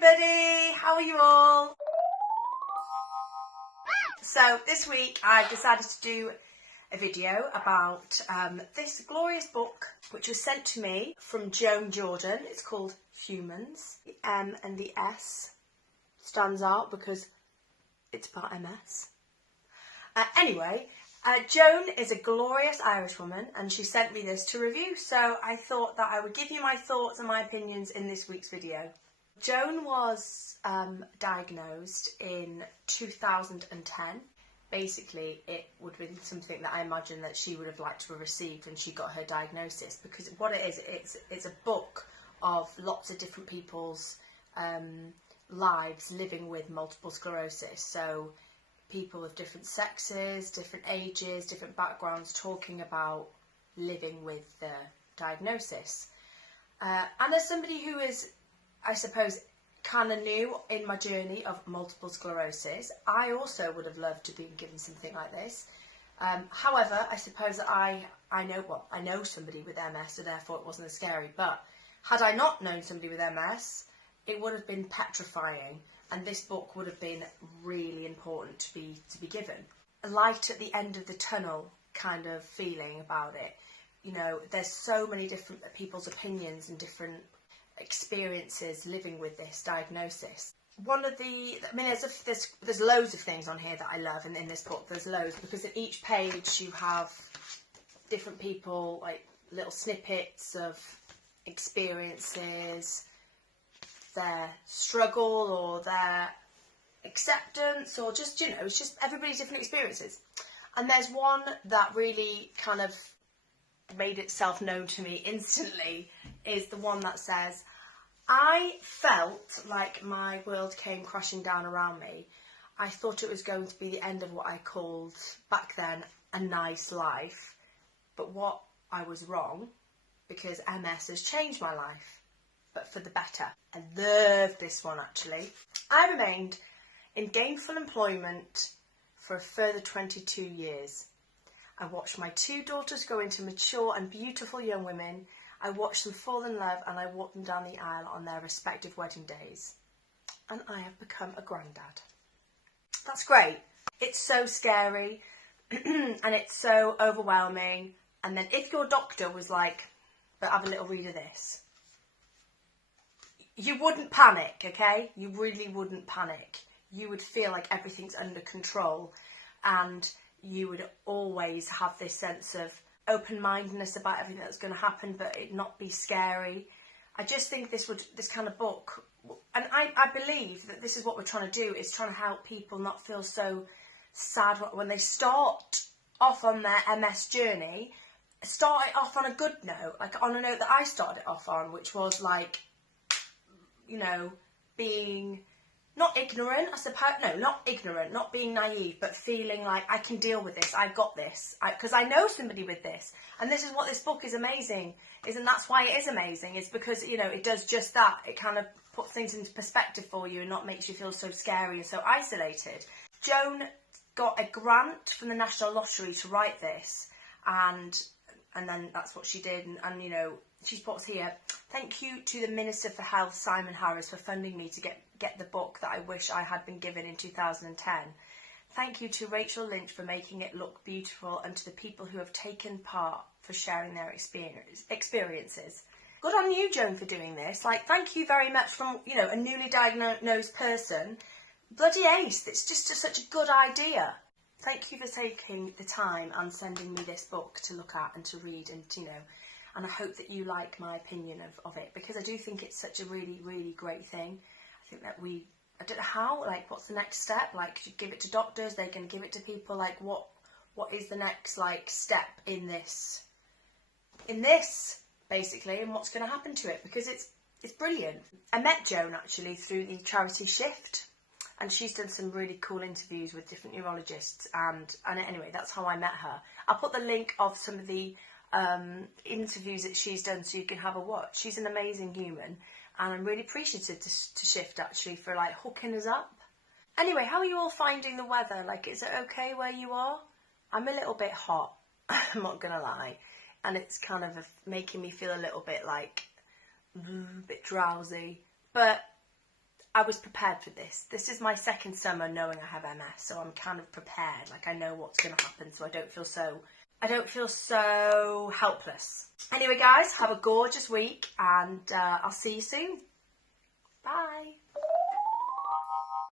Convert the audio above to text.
everybody, how are you all? So this week I decided to do a video about this glorious book which was sent to me from Joan Jordan. It's called HuManS. The M and the S stands out because it's about MS. Anyway, Joan is a glorious Irish woman and she sent me this to review, so I thought that I would give you my thoughts and my opinions in this week's video. Joan was diagnosed in 2010. Basically, it would have been something that I imagine that she would have liked to have received when she got her diagnosis, because what it is, it's a book of lots of different people's lives living with multiple sclerosis. So people of different sexes, different ages, different backgrounds talking about living with the diagnosis. And as somebody who is, I suppose, kind of new in my journey of multiple sclerosis, I also would have loved to be given something like this. However, I suppose that I know somebody with MS, so therefore it wasn't as scary. But had I not known somebody with MS, it would have been petrifying, and this book would have been really important to be given. A light at the end of the tunnel kind of feeling about it. You know, there's so many different people's opinions and different experiences living with this diagnosis. One of the, I mean, there's loads of things on here that I love, and in this book there's loads, because in each page you have different people, like little snippets of experiences, their struggle or their acceptance, or just, you know, it's just everybody's different experiences. And there's one that really kind of made itself known to me instantly, is the one that says, I felt like my world came crashing down around me. I thought it was going to be the end of what I called back then a nice life, but what I was wrong, because MS has changed my life, but for the better. I love this one actually. I remained in gainful employment for a further 22 years. I watched my two daughters grow into mature and beautiful young women. I watched them fall in love, and I walked them down the aisle on their respective wedding days. And I have become a granddad. That's great. It's so scary and it's so overwhelming. And then if your doctor was like, but have a little read of this, you wouldn't panic, okay? You really wouldn't panic. You would feel like everything's under control, and you would always have this sense of open-mindedness about everything that's going to happen, but it not be scary. I just think this kind of book, and I believe that this is what we're trying to do, is trying to help people not feel so sad when they start off on their MS journey. Start it off on a good note, like on a note that I started off on, which was like, you know, being not ignorant, I suppose. No, not ignorant, not being naive, but feeling like I can deal with this. I've got this, because I know somebody with this. And this is what this book is amazing, and that's why it is amazing. Is because, you know, it does just that. It kind of puts things into perspective for you and not makes you feel so scary and so isolated. Joan got a grant from the National Lottery to write this, and then that's what she did. And you know, she puts here, thank you to the Minister for Health, Simon Harris, for funding me to get the book that I wish I had been given in 2010. Thank you to Rachel Lynch for making it look beautiful, and to the people who have taken part for sharing their experiences. Good on you, Joan, for doing this. Like, thank you very much from, you know, a newly diagnosed person. Bloody ace. It's just such a good idea. Thank you for taking the time and sending me this book to look at and to read, and, you know, and I hope that you like my opinion of it, because I do think it's such a really, really great thing. I think that I don't know how, like, what's the next step? Like, you give it to doctors, they're going to give it to people, like, what is the next, like, step in this, basically, and what's going to happen to it, because it's brilliant. I met Joan, actually, through the charity Shift, and she's done some really cool interviews with different neurologists, and anyway, that's how I met her. I'll put the link of some of the interviews that she's done so you can have a watch. She's an amazing human, and I'm really appreciative to Shift actually for like hooking us up. Anyway, how are you all finding the weather? Like, is it okay where you are? I'm a little bit hot, I'm not gonna lie, and it's kind of making me feel a little bit like a bit drowsy, but I was prepared for this. This is my second summer knowing I have MS, so I'm kind of prepared. Like, I know what's going to happen, so I don't feel so helpless. Anyway, guys, have a gorgeous week, and I'll see you soon. Bye.